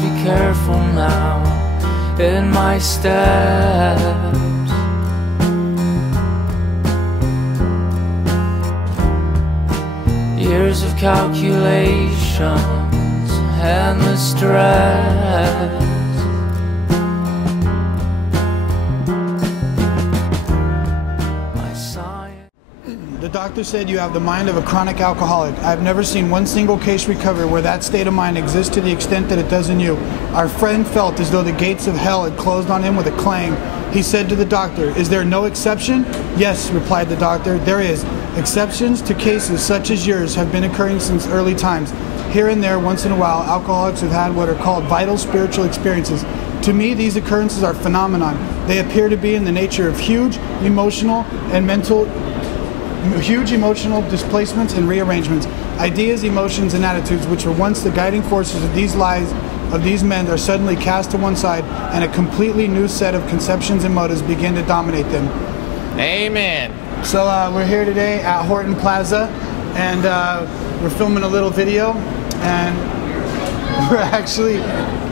be careful now in my steps. Years of calculations and the stress. The doctor said you have the mind of a chronic alcoholic. I've never seen one single case recover where that state of mind exists to the extent that it does in you. Our friend felt as though the gates of hell had closed on him with a clang. He said to the doctor, "Is there no exception?" "Yes," replied the doctor, "there is. Exceptions to cases such as yours have been occurring since early times. Here and there, once in a while, alcoholics have had what are called vital spiritual experiences. To me, these occurrences are phenomenon. They appear to be in the nature of huge emotional displacements and rearrangements. Ideas, emotions, and attitudes which were once the guiding forces of these lives of these men are suddenly cast to one side, and a completely new set of conceptions and motives begin to dominate them." Amen. So we're here today at Horton Plaza, and we're filming a little video, and we're actually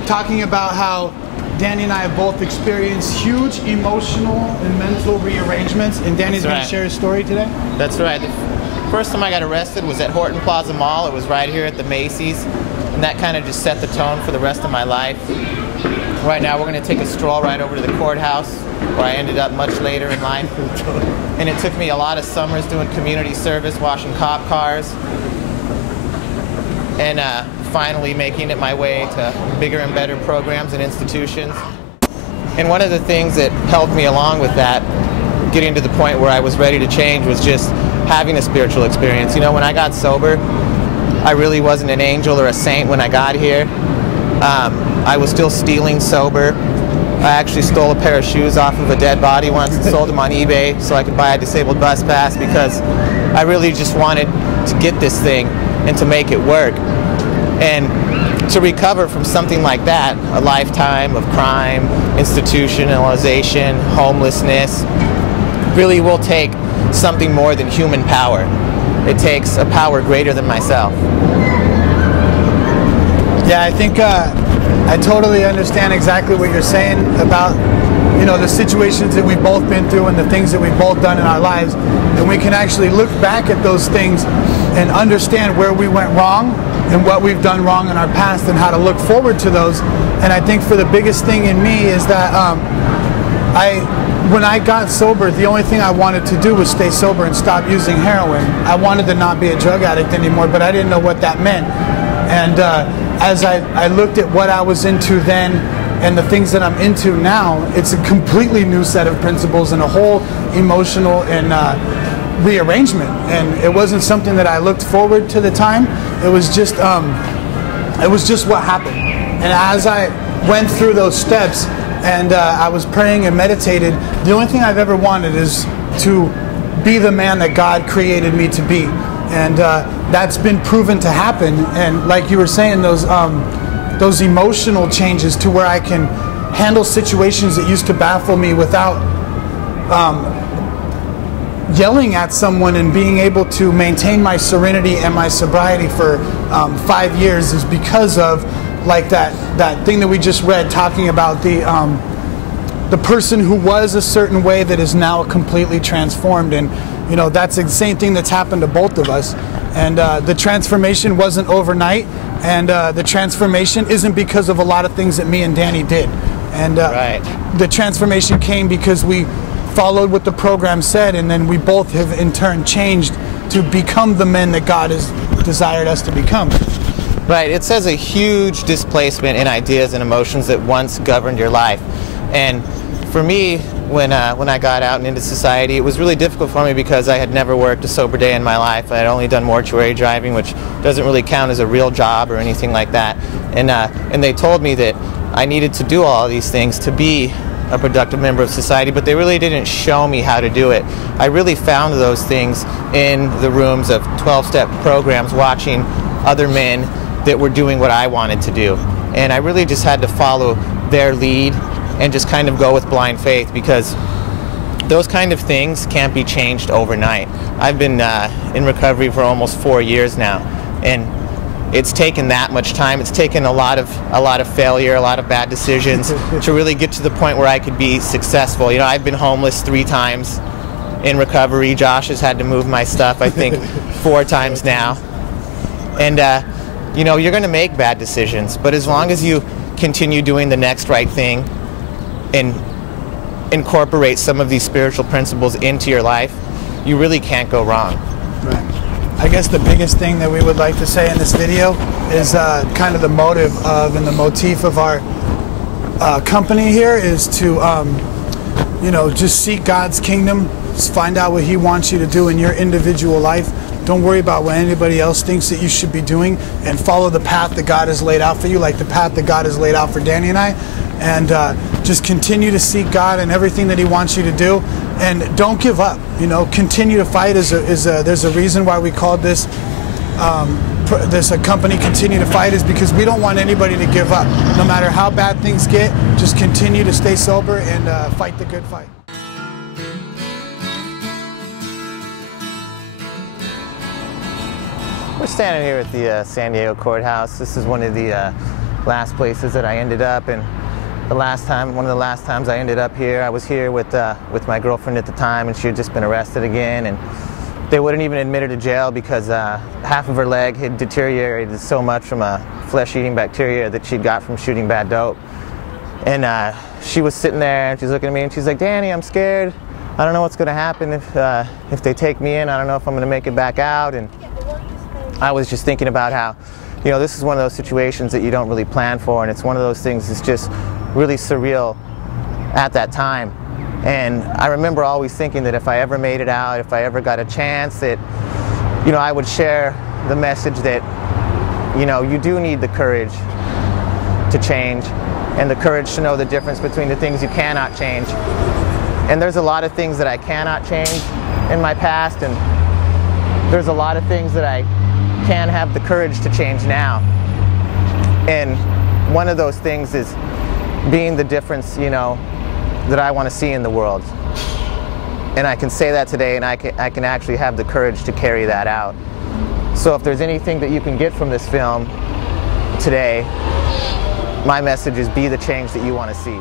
talking about how Danny and I have both experienced huge emotional and mental rearrangements, and Danny's going to share his story today. That's right. The first time I got arrested was at Horton Plaza Mall. It was right here at the Macy's, and that kind of just set the tone for the rest of my life. Right now we're going to take a stroll right over to the courthouse, where I ended up much later in life. And it took me a lot of summers doing community service, washing cop cars, and finally making it my way to bigger and better programs and institutions. And one of the things that helped me along with that, getting to the point where I was ready to change, was just having a spiritual experience. You know, when I got sober, I really wasn't an angel or a saint when I got here. I was still stealing sober. I actually stole a pair of shoes off of a dead body once and sold them on eBay so I could buy a disabled bus pass, because I really just wanted to get this thing and to make it work. And to recover from something like that, a lifetime of crime, institutionalization, homelessness, really will take something more than human power. It takes a power greater than myself. Yeah, I think I totally understand exactly what you're saying about, you know, the situations that we've both been through and the things that we've both done in our lives. And we can actually look back at those things and understand where we went wrong and what we've done wrong in our past and how to look forward to those. And I think for the biggest thing in me is that when I got sober, the only thing I wanted to do was stay sober and stop using heroin. I wanted to not be a drug addict anymore, but I didn't know what that meant. And as I looked at what I was into then and the things that I'm into now, it's a completely new set of principles and a whole emotional and rearrangement. And it wasn't something that I looked forward to the time. It was just what happened. And as I went through those steps and I was praying and meditated, the only thing I've ever wanted is to be the man that God created me to be. And that's been proven to happen. And like you were saying, those emotional changes to where I can handle situations that used to baffle me without yelling at someone, and being able to maintain my serenity and my sobriety for 5 years is because of like that thing that we just read, talking about the person who was a certain way that is now completely transformed. And you know, that's the same thing that's happened to both of us. And the transformation wasn't overnight, and the transformation isn't because of a lot of things that me and Danny did. And the transformation came because we followed what the program said, and then we both have in turn changed to become the men that God has desired us to become. Right. It says a huge displacement in ideas and emotions that once governed your life. And for me, when I got out and into society, it was really difficult for me because I had never worked a sober day in my life. I had only done mortuary driving, which doesn't really count as a real job or anything like that. And they told me that I needed to do all of these things to be a productive member of society, but they really didn't show me how to do it. I really found those things in the rooms of 12-step programs, watching other men that were doing what I wanted to do. And I really just had to follow their lead and just kind of go with blind faith, because those kind of things can't be changed overnight. I've been in recovery for almost 4 years now, and it's taken that much time. It's taken a lot of failure, a lot of bad decisions to really get to the point where I could be successful. You know, I've been homeless 3 times in recovery. Josh has had to move my stuff, I think, 4 times now. And you know, you're going to make bad decisions, but as long as you continue doing the next right thing and incorporate some of these spiritual principles into your life, you really can't go wrong. Right. I guess the biggest thing that we would like to say in this video is kind of the motive of and the motif of our company here is to, you know, just seek God's kingdom, find out what He wants you to do in your individual life. Don't worry about what anybody else thinks that you should be doing, and follow the path that God has laid out for you, like the path that God has laid out for Danny and I. And just continue to seek God and everything that He wants you to do, and don't give up. You know, continue to fight. There's a reason why we called this a company Continue to Fight, is because we don't want anybody to give up. No matter how bad things get, just continue to stay sober and fight the good fight. We're standing here at the San Diego courthouse. This is one of the last places that I ended up, and one of the last times I ended up here, I was here with my girlfriend at the time, and she had just been arrested again, and they wouldn't even admit her to jail because half of her leg had deteriorated so much from a flesh-eating bacteria that she'd got from shooting bad dope. And she was sitting there, and she's looking at me, and she's like, "Danny, I'm scared. I don't know what's going to happen if they take me in. I don't know if I'm going to make it back out." And I was just thinking about how, you know, this is one of those situations that you don't really plan for, and it's one of those things that's just really surreal at that time. And I remember always thinking that if I ever made it out, if I ever got a chance, that, you know, I would share the message that, you know, you do need the courage to change, and the courage to know the difference between the things you cannot change. And there's a lot of things that I cannot change in my past, and there's a lot of things that I can have the courage to change now. And one of those things is being the difference, you know, that I want to see in the world. And I can say that today, and I can actually have the courage to carry that out. So if there's anything that you can get from this film today, my message is be the change that you want to see.